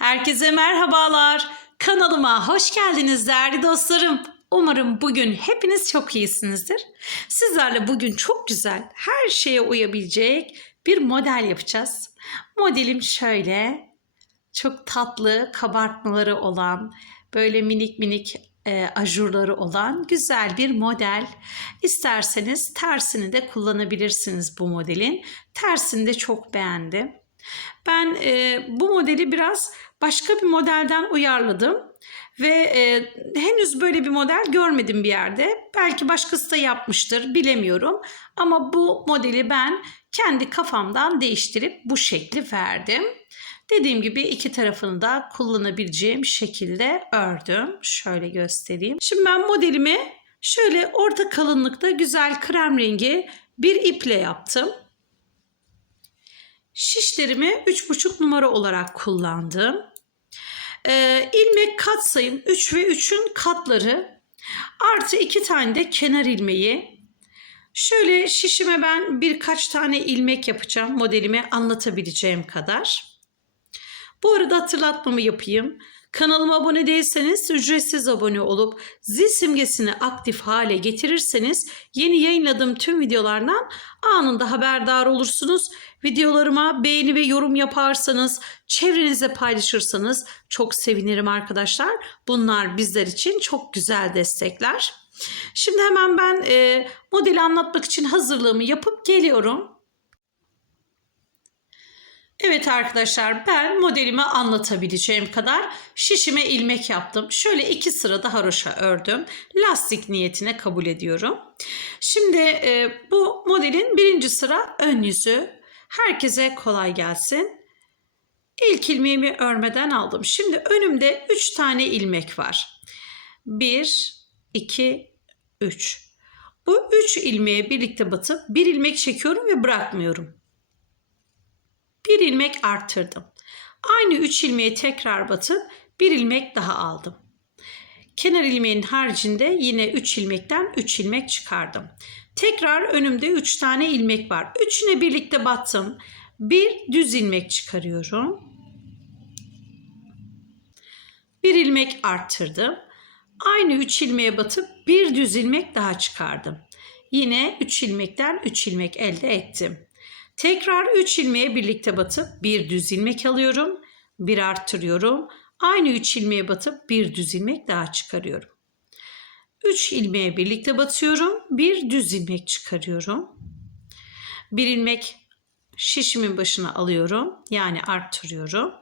Herkese merhabalar. Kanalıma hoş geldiniz değerli dostlarım. Umarım bugün hepiniz çok iyisinizdir. Sizlerle bugün çok güzel, her şeye uyabilecek bir model yapacağız. Modelim şöyle. Çok tatlı kabartmaları olan, böyle minik minik e, ajurları olan güzel bir model. İsterseniz tersini de kullanabilirsiniz bu modelin. Tersini de çok beğendim. Ben e, bu modeli biraz başka bir modelden uyarladım ve e, henüz böyle bir model görmedim bir yerde. Belki başkası da yapmıştır bilemiyorum ama bu modeli ben kendi kafamdan değiştirip bu şekli verdim. Dediğim gibi iki tarafını da kullanabileceğim şekilde ördüm. Şöyle göstereyim. Şimdi ben modelimi şöyle orta kalınlıkta güzel krem rengi bir iple yaptım. Şişlerimi 3,5 numara olarak kullandım. Ee, ilmek kat sayım 3 ve 3'ün katları artı 2 tane de kenar ilmeği. Şöyle şişime ben birkaç tane ilmek yapacağım modelimi anlatabileceğim kadar. Bu arada hatırlatmamı yapayım. Kanalıma abone değilseniz ücretsiz abone olup zil simgesini aktif hale getirirseniz yeni yayınladığım tüm videolardan anında haberdar olursunuz. Videolarıma beğeni ve yorum yaparsanız, çevrenize paylaşırsanız çok sevinirim arkadaşlar. Bunlar bizler için çok güzel destekler. Şimdi hemen ben e, modeli anlatmak için hazırlığımı yapıp geliyorum. Evet arkadaşlar ben modelimi anlatabileceğim kadar şişime ilmek yaptım. Şöyle iki sıra da haroşa ördüm. Lastik niyetine kabul ediyorum. Şimdi e, bu modelin birinci sıra ön yüzü. Herkese kolay gelsin. İlk ilmeğimi örmeden aldım. Şimdi önümde 3 tane ilmek var. 1, 2, 3. Bu 3 ilmeğe birlikte batıp bir ilmek çekiyorum ve bırakmıyorum bir ilmek arttırdım. Aynı 3 ilmeği tekrar batıp bir ilmek daha aldım. Kenar ilmeğin haricinde yine 3 ilmekten 3 ilmek çıkardım. Tekrar önümde 3 tane ilmek var. Üçüne birlikte battım. Bir düz ilmek çıkarıyorum. Bir ilmek arttırdım. Aynı 3 ilmeğe batıp bir düz ilmek daha çıkardım. Yine 3 ilmekten 3 ilmek elde ettim. Tekrar 3 ilmeğe birlikte batıp bir düz ilmek alıyorum. Bir arttırıyorum. Aynı 3 ilmeğe batıp bir düz ilmek daha çıkarıyorum. 3 ilmeğe birlikte batıyorum. Bir düz ilmek çıkarıyorum. Bir ilmek şişimin başına alıyorum. Yani arttırıyorum.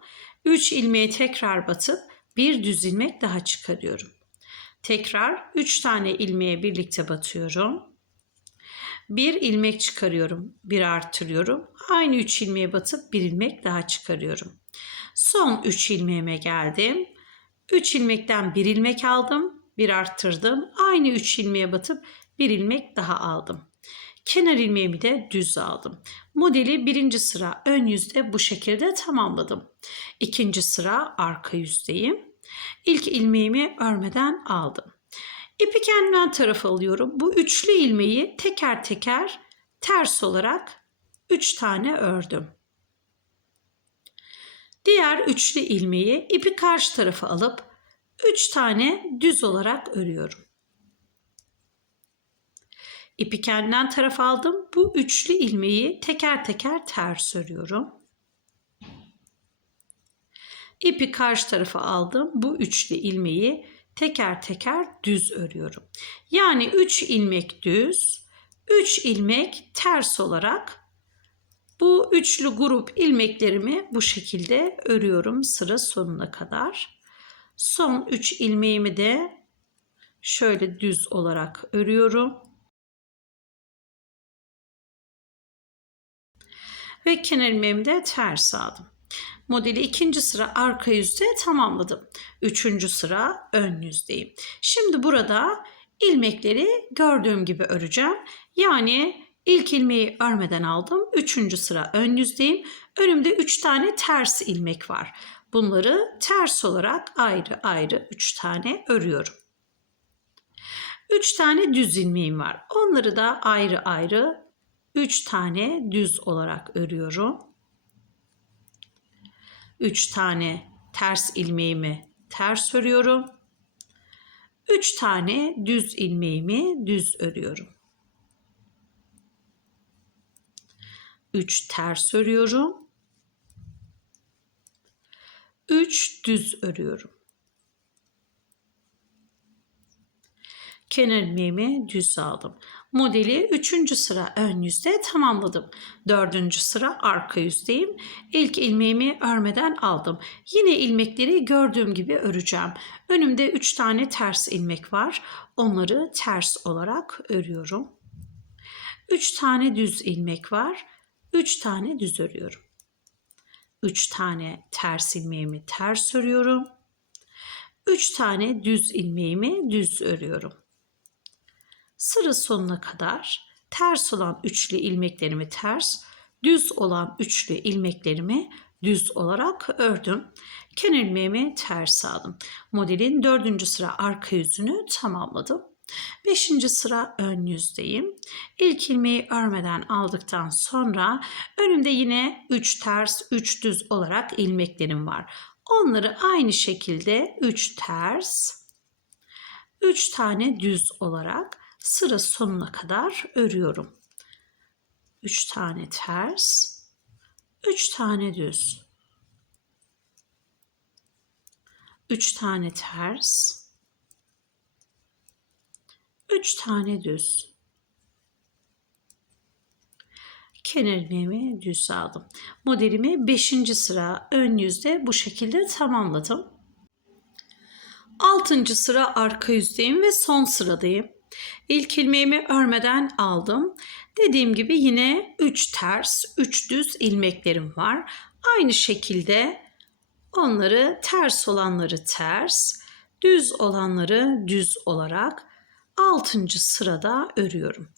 3 ilmeğe tekrar batıp bir düz ilmek daha çıkarıyorum. Tekrar 3 tane ilmeğe birlikte batıyorum. Bir ilmek çıkarıyorum, bir artırıyorum. Aynı üç ilmeğe batıp bir ilmek daha çıkarıyorum. Son üç ilmeğime geldim. Üç ilmekten bir ilmek aldım, bir arttırdım. Aynı üç ilmeğe batıp bir ilmek daha aldım. Kenar ilmeğimi de düz aldım. Modeli birinci sıra ön yüzde bu şekilde tamamladım. İkinci sıra arka yüzdeyim. İlk ilmeğimi örmeden aldım. İpi kendimden tarafa alıyorum. Bu üçlü ilmeği teker teker ters olarak 3 tane ördüm. Diğer üçlü ilmeği ipi karşı tarafa alıp 3 tane düz olarak örüyorum. İpi kendimden tarafa aldım. Bu üçlü ilmeği teker teker ters örüyorum. İpi karşı tarafa aldım. Bu üçlü ilmeği teker teker düz örüyorum. Yani 3 ilmek düz, 3 ilmek ters olarak bu üçlü grup ilmeklerimi bu şekilde örüyorum sıra sonuna kadar. Son 3 ilmeğimi de şöyle düz olarak örüyorum. Ve kenar ilmeğimi de ters aldım. Modeli ikinci sıra arka yüzde tamamladım. Üçüncü sıra ön yüzdeyim. Şimdi burada ilmekleri gördüğüm gibi öreceğim. Yani ilk ilmeği örmeden aldım. Üçüncü sıra ön yüzdeyim. Önümde üç tane ters ilmek var. Bunları ters olarak ayrı ayrı üç tane örüyorum. Üç tane düz ilmeğim var. Onları da ayrı ayrı üç tane düz olarak örüyorum. 3 tane ters ilmeğimi ters örüyorum. 3 tane düz ilmeğimi düz örüyorum. 3 ters örüyorum. 3 düz örüyorum. Kenar ilmeğimi düz aldım. Modeli 3. sıra ön yüzde tamamladım. 4. sıra arka yüzdeyim. İlk ilmeğimi örmeden aldım. Yine ilmekleri gördüğüm gibi öreceğim. Önümde 3 tane ters ilmek var. Onları ters olarak örüyorum. 3 tane düz ilmek var. 3 tane düz örüyorum. 3 tane ters ilmeğimi ters örüyorum. 3 tane düz ilmeğimi düz örüyorum. Sıra sonuna kadar ters olan üçlü ilmeklerimi ters, düz olan üçlü ilmeklerimi düz olarak ördüm. Kenar ilmeğimi ters aldım. Modelin dördüncü sıra arka yüzünü tamamladım. Beşinci sıra ön yüzdeyim. İlk ilmeği örmeden aldıktan sonra önümde yine 3 ters 3 düz olarak ilmeklerim var. Onları aynı şekilde 3 ters 3 tane düz olarak sıra sonuna kadar örüyorum. 3 tane ters 3 tane düz 3 tane ters 3 tane düz. Kenar ilmeğimi düz aldım. Modelimi 5. sıra ön yüzde bu şekilde tamamladım. 6. sıra arka yüzdeyim ve son sıradayım. İlk ilmeğimi örmeden aldım. Dediğim gibi yine 3 ters, 3 düz ilmeklerim var. Aynı şekilde onları ters olanları ters, düz olanları düz olarak 6. sırada örüyorum.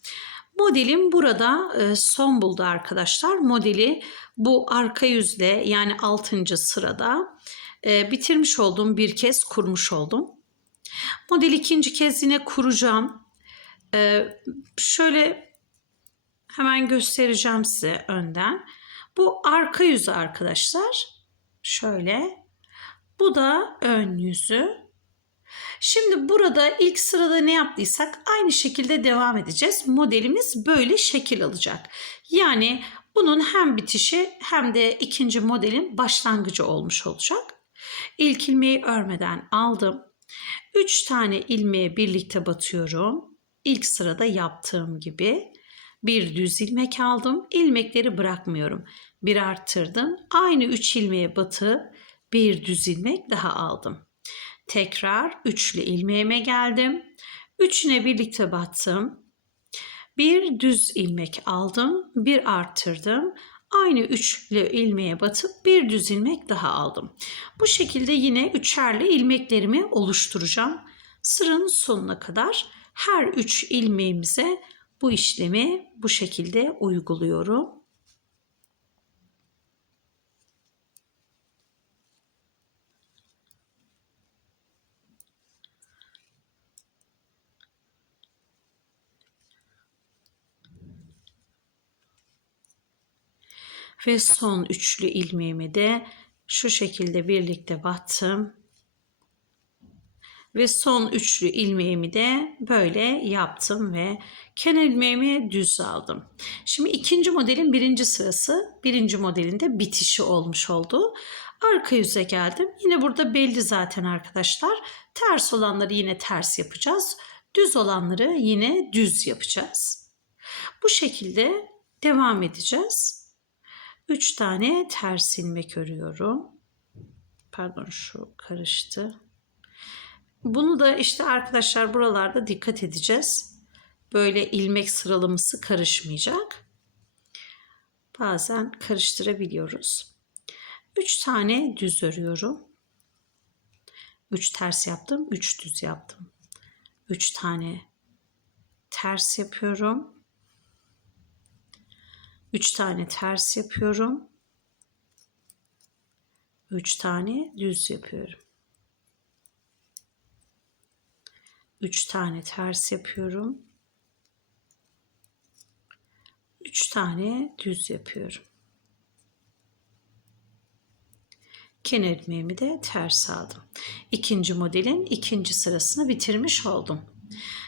Modelim burada e, son buldu arkadaşlar. Modeli bu arka yüzle yani 6. sırada e, bitirmiş oldum. Bir kez kurmuş oldum. Modeli ikinci kez yine kuracağım. E, şöyle hemen göstereceğim size önden. Bu arka yüzü arkadaşlar. Şöyle. Bu da ön yüzü. Şimdi burada ilk sırada ne yaptıysak aynı şekilde devam edeceğiz. Modelimiz böyle şekil alacak. Yani bunun hem bitişi hem de ikinci modelin başlangıcı olmuş olacak. İlk ilmeği örmeden aldım. 3 tane ilmeğe birlikte batıyorum. İlk sırada yaptığım gibi bir düz ilmek aldım. İlmekleri bırakmıyorum. Bir arttırdım. Aynı 3 ilmeğe batıp bir düz ilmek daha aldım. Tekrar üçlü ilmeğime geldim. Üçüne birlikte battım. Bir düz ilmek aldım, bir arttırdım. Aynı üçlü ilmeğe batıp bir düz ilmek daha aldım. Bu şekilde yine üçerli ilmeklerimi oluşturacağım. Sıranın sonuna kadar her üç ilmeğimize bu işlemi bu şekilde uyguluyorum. Ve son üçlü ilmeğimi de şu şekilde birlikte battım. Ve son üçlü ilmeğimi de böyle yaptım ve kenar ilmeğimi düz aldım. Şimdi ikinci modelin birinci sırası birinci modelinde bitişi olmuş oldu. Arka yüze geldim. Yine burada belli zaten arkadaşlar. Ters olanları yine ters yapacağız. Düz olanları yine düz yapacağız. Bu şekilde devam edeceğiz. 3 tane ters ilmek örüyorum. Pardon şu karıştı. Bunu da işte arkadaşlar buralarda dikkat edeceğiz. Böyle ilmek sıralaması karışmayacak. Bazen karıştırabiliyoruz. 3 tane düz örüyorum. 3 ters yaptım, 3 düz yaptım. 3 tane ters yapıyorum. 3 tane ters yapıyorum. 3 tane düz yapıyorum. 3 tane ters yapıyorum. 3 tane düz yapıyorum. Kenar ilmeğimi de ters aldım. İkinci modelin ikinci sırasını bitirmiş oldum.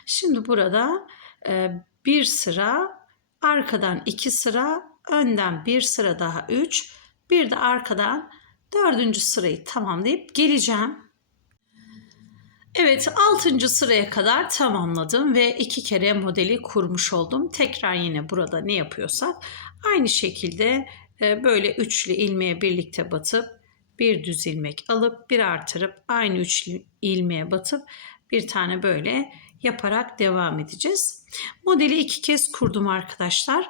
Şimdi burada e, bir sıra, arkadan iki sıra, önden bir sıra daha üç, bir de arkadan dördüncü sırayı tamamlayıp geleceğim. Evet, altıncı sıraya kadar tamamladım ve iki kere modeli kurmuş oldum. Tekrar yine burada ne yapıyorsak aynı şekilde e, böyle üçlü ilmeğe birlikte batıp bir düz ilmek alıp bir artırıp aynı üçlü ilmeğe batıp bir tane böyle yaparak devam edeceğiz. Modeli iki kez kurdum arkadaşlar.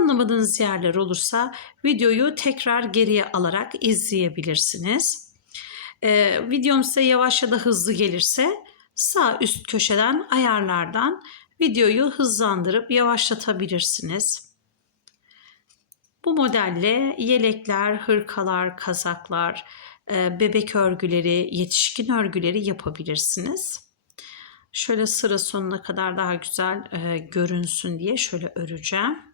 Anlamadığınız yerler olursa videoyu tekrar geriye alarak izleyebilirsiniz. Ee, videom size yavaş ya da hızlı gelirse sağ üst köşeden ayarlardan videoyu hızlandırıp yavaşlatabilirsiniz. Bu modelle yelekler, hırkalar, kazaklar, e, bebek örgüleri, yetişkin örgüleri yapabilirsiniz. Şöyle sıra sonuna kadar daha güzel e, görünsün diye şöyle öreceğim.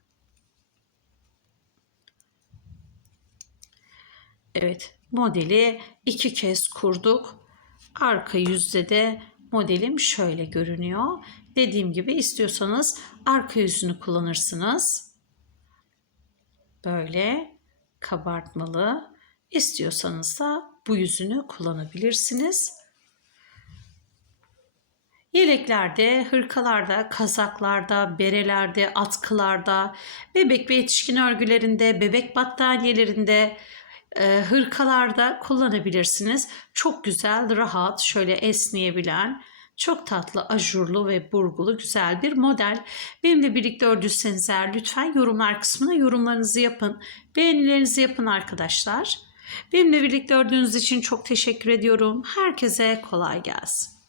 Evet, modeli iki kez kurduk. Arka yüzde de modelim şöyle görünüyor. Dediğim gibi istiyorsanız arka yüzünü kullanırsınız. Böyle kabartmalı. İstiyorsanız da bu yüzünü kullanabilirsiniz. Yeleklerde, hırkalarda, kazaklarda, berelerde, atkılarda, bebek ve yetişkin örgülerinde, bebek battaniyelerinde, e, hırkalarda kullanabilirsiniz. Çok güzel, rahat, şöyle esneyebilen, çok tatlı, ajurlu ve burgulu güzel bir model. Benimle birlikte ördüyseniz eğer lütfen yorumlar kısmına yorumlarınızı yapın. Beğenilerinizi yapın arkadaşlar. Benimle birlikte ördüğünüz için çok teşekkür ediyorum. Herkese kolay gelsin.